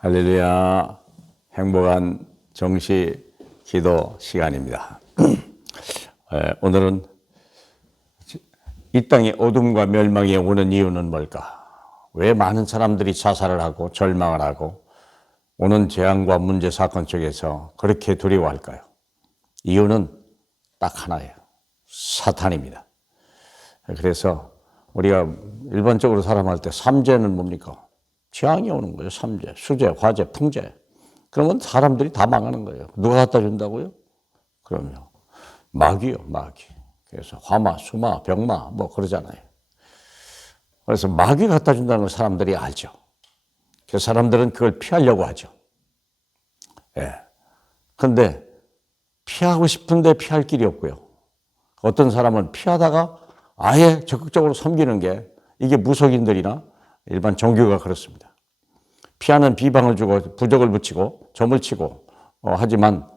할렐루야. 행복한 정시 기도 시간입니다. 오늘은 이 땅에 어둠과 멸망이 오는 이유는 뭘까? 왜 많은 사람들이 자살을 하고 절망을 하고 오는 재앙과 문제 사건 속에서 그렇게 두려워할까요? 이유는 딱 하나예요. 사탄입니다. 그래서 우리가 일반적으로 살아갈 때 삼재는 뭡니까? 재앙이 오는 거예요. 삼재, 수재, 화재, 풍재. 그러면 사람들이 다 망하는 거예요. 누가 갖다 준다고요? 그럼요. 마귀요, 마귀. 그래서 화마, 수마, 병마 뭐 그러잖아요. 그래서 마귀 갖다 준다는 걸 사람들이 알죠. 그래서 사람들은 그걸 피하려고 하죠. 예. 근데 피하고 싶은데 피할 길이 없고요. 어떤 사람은 피하다가 아예 적극적으로 섬기는 게 이게 무속인들이나 일반 종교가 그렇습니다. 피하는 비방을 주고 부적을 붙이고 점을 치고 하지만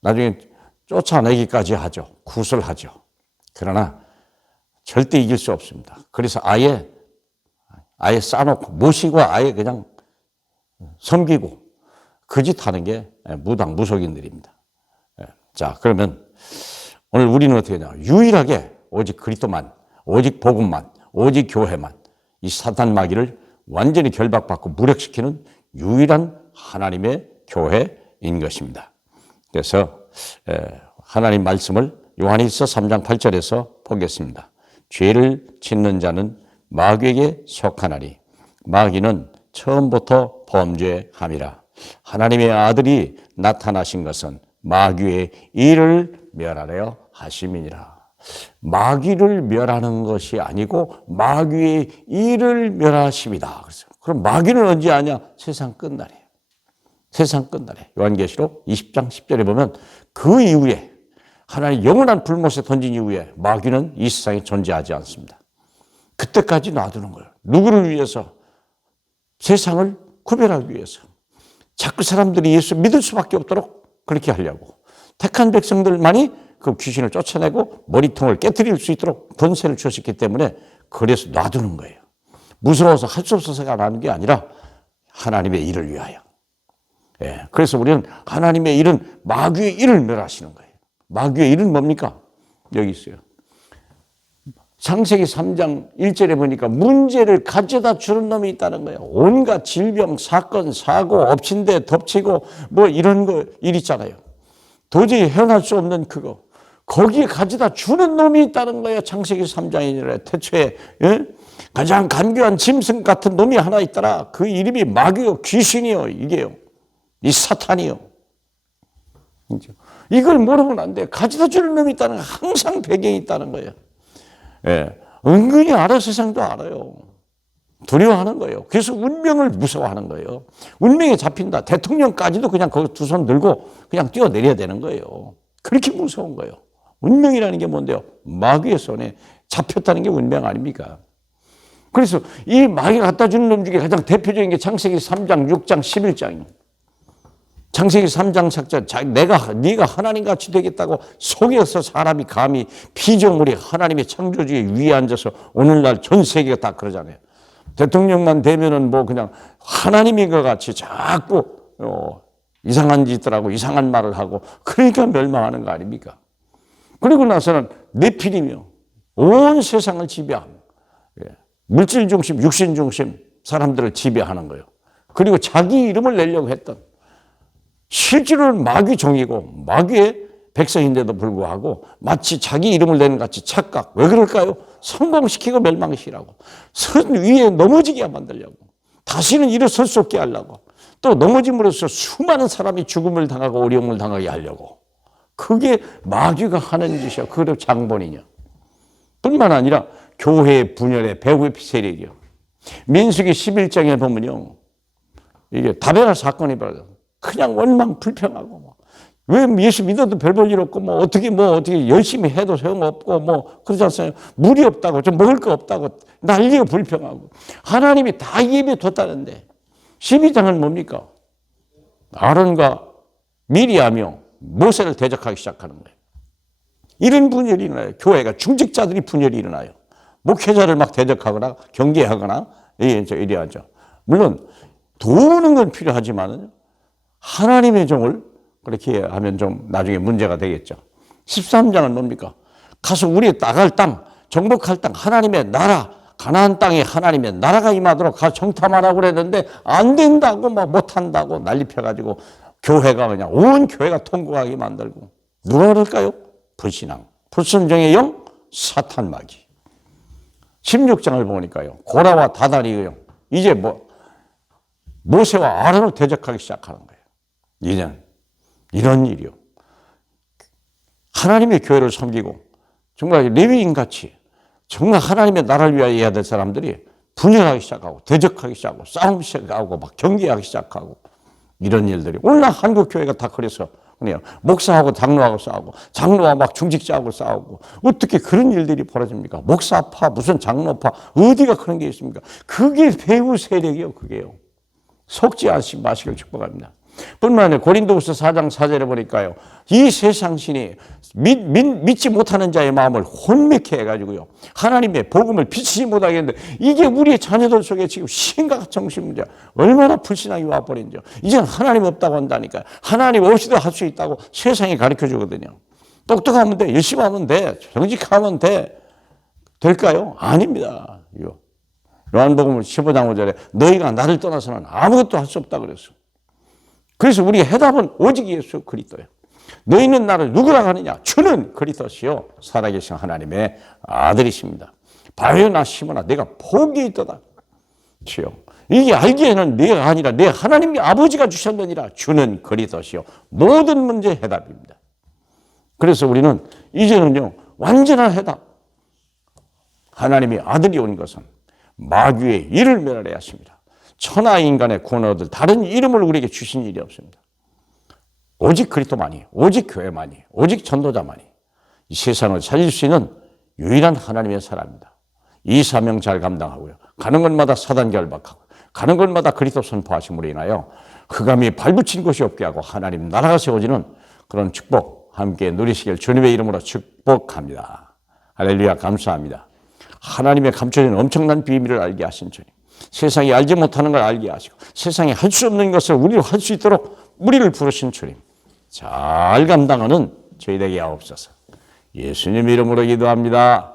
나중에 쫓아내기까지 하죠. 구술하죠. 그러나 절대 이길 수 없습니다. 그래서 아예 싸놓고 모시고 아예 그냥 섬기고 그 짓 하는 게 무당 무속인들입니다. 자, 그러면 오늘 우리는 어떻게 하냐? 유일하게 오직 그리스도만, 오직 복음만, 오직 교회만 이 사탄 마귀를 완전히 결박받고 무력시키는 유일한 하나님의 교회인 것입니다. 그래서 하나님 말씀을 요한일서 3장 8절에서 보겠습니다. 죄를 짓는 자는 마귀에게 속하나니 마귀는 처음부터 범죄함이라. 하나님의 아들이 나타나신 것은 마귀의 일을 멸하려 하심이니라. 마귀를 멸하는 것이 아니고 마귀의 일을 멸하심이다. 그럼 마귀는 언제 하냐? 세상 끝날이에요. 세상 끝날에 요한계시록 20장 10절에 보면 그 이후에 하나님 영원한 불못에 던진 이후에 마귀는 이 세상에 존재하지 않습니다. 그때까지 놔두는 거예요. 누구를 위해서? 세상을 구별하기 위해서. 자꾸 사람들이 예수 믿을 수밖에 없도록 그렇게 하려고. 택한 백성들만이 그 귀신을 쫓아내고 머리통을 깨트릴 수 있도록 권세를 주셨기 때문에 그래서 놔두는 거예요. 무서워서 할 수 없어서가 나는 게 아니라 하나님의 일을 위하여. 예, 그래서 우리는 하나님의 일은 마귀의 일을 멸하시는 거예요. 마귀의 일은 뭡니까? 여기 있어요. 창세기 3장 1절에 보니까 문제를 가져다 주는 놈이 있다는 거예요. 온갖 질병, 사건, 사고, 엎친데 덮치고 뭐 이런 거 일 있잖아요. 도저히 헤어날 수 없는 그거. 거기에 가져다 주는 놈이 있다는 거예요. 창세기 3장이래. 태초에 가장 간교한 짐승 같은 놈이 하나 있더라. 그 이름이 마귀요, 귀신이요, 이게요. 이 사탄이요. 이걸 모르면 안 돼. 가져다 주는 놈이 있다는 거예요. 항상 배경이 있다는 거예요. 예. 은근히 알아, 세상도 알아요. 두려워하는 거예요. 그래서 운명을 무서워하는 거예요. 운명에 잡힌다. 대통령까지도 그냥 거기 두 손 들고 그냥 뛰어내려야 되는 거예요. 그렇게 무서운 거예요. 운명이라는 게 뭔데요? 마귀의 손에 잡혔다는 게 운명 아닙니까? 그래서 이 마귀가 갖다 주는 놈 중에 가장 대표적인 게 창세기 3장, 6장, 11장입니다. 창세기 3장 작자, 네가 하나님같이 되겠다고 속여서 사람이 감히 피조물이 하나님의 창조주의 위에 앉아서 오늘날 전 세계가 다 그러잖아요. 대통령만 되면은 뭐 그냥 하나님인 것 같이 자꾸 이상한 짓을 하고 이상한 말을 하고 그러니까 멸망하는 거 아닙니까? 그리고 나서는 네필이며 온 세상을 지배합니다. 물질 중심, 육신 중심 사람들을 지배하는 거예요. 그리고 자기 이름을 내려고 했던 실제로는 마귀 종이고 마귀의 백성인데도 불구하고 마치 자기 이름을 내는 같이 착각. 왜 그럴까요? 성공시키고 멸망시키라고. 선 위에 넘어지게 만들려고. 다시는 일어설 수 없게 하려고. 또 넘어짐으로써 수많은 사람이 죽음을 당하고 어려움을 당하게 하려고. 그게 마귀가 하는 짓이야. 그게 장본이냐. 뿐만 아니라 교회의 분열의 배후의 세력이요. 민수기 11장에 보면요. 이게 다베라 사건이 벌어져. 그냥 원망 불평하고 왜 예수 믿어도 별 볼 일 없고 어떻게 열심히 해도 소용없고 그러지 않습니까? 물이 없다고 좀 먹을 거 없다고 난리가 불평하고 하나님이 다 예비해 뒀다는데 12장은 뭡니까? 아론과 미리하며 모세를 대적하기 시작하는 거예요. 이런 분열이 일어나요. 교회가 중직자들이 분열이 일어나요. 목회자를 막 대적하거나 경계하거나 이래야죠. 물론 도우는 건 필요하지만 하나님의 종을 그렇게 하면 좀 나중에 문제가 되겠죠. 13장은 뭡니까? 가서 우리 나갈 땅, 정복할 땅, 하나님의 나라, 가나안 땅에 하나님의 나라가 임하도록 가서 정탐하라고 그랬는데 안 된다고 막 못한다고 난리 펴가지고 교회가 그냥 온 교회가 통곡하게 만들고 누가 그럴까요? 불신앙, 불순종의 영, 사탄 마귀. 16장을 보니까요. 고라와 다단이 영. 이제 모세와 아론을 대적하기 시작하는 거예요. 이제는 이런 일이요. 하나님의 교회를 섬기고 정말 레위인같이 정말 하나님의 나라를 위하여 해야 될 사람들이 분열하기 시작하고 대적하기 시작하고 싸움 시작하고 막 경계하기 시작하고 이런 일들이 오늘날 한국 교회가 다 그래서 그래요. 목사하고 장로하고 싸우고 장로와 막 중직자하고 싸우고 어떻게 그런 일들이 벌어집니까? 목사파 무슨 장로파 어디가 그런 게 있습니까? 그게 배후 세력이요. 그게요. 속지 마시길 축복합니다. 뿐만 아니라 고린도후서 4장 4절에 보니까요. 이 세상 신이 믿지 못하는 자의 마음을 혼미케 해가지고요. 하나님의 복음을 비치지 못하겠는데 이게 우리의 자녀들 속에 지금 심각한 정신 문제 얼마나 불신앙이 와버린죠. 이제는 하나님 없다고 한다니까요. 하나님 없이도 할 수 있다고 세상이 가르쳐 주거든요. 똑똑하면 돼. 열심히 하면 돼. 정직하면 돼. 될까요? 아닙니다. 요한복음 15장 5절에 너희가 나를 떠나서는 아무것도 할 수 없다 그랬어. 그래서 우리의 해답은 오직 예수 그리스도예요. 너희는 나를 누구라 하느냐? 주는 그리스도시요 살아계신 하나님의 아들이십니다. 바요나 시모나 내가 복이 있도다. 주여 이게 알기에는 내가 아니라 내 하나님의 아버지가 주셨느니라. 주는 그리스도시요 모든 문제의 해답입니다. 그래서 우리는 이제는요 완전한 해답. 하나님의 아들이 온 것은 마귀의 일을 멸하려 하십니다. 천하 인간의 구원을 얻을 다른 이름을 우리에게 주신 일이 없습니다. 오직 그리스도만이, 오직 교회만이, 오직 전도자만이 이 세상을 살릴 수 있는 유일한 하나님의 사람입니다. 이 사명 잘 감당하고요. 가는 곳마다 사단 결박하고 가는 곳마다 그리스도 선포하심으로 인하여 흑암이 발붙인 곳이 없게 하고 하나님 나라가 세워지는 그런 축복 함께 누리시길 주님의 이름으로 축복합니다. 할렐루야 감사합니다. 하나님의 감춰진 엄청난 비밀을 알게 하신 주님. 세상이 알지 못하는 걸 알게 하시고 세상이 할 수 없는 것을 우리로 할 수 있도록 우리를 부르신 주님. 잘 감당하는 저희 되게 하옵소서. 예수님 이름으로 기도합니다.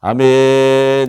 아멘.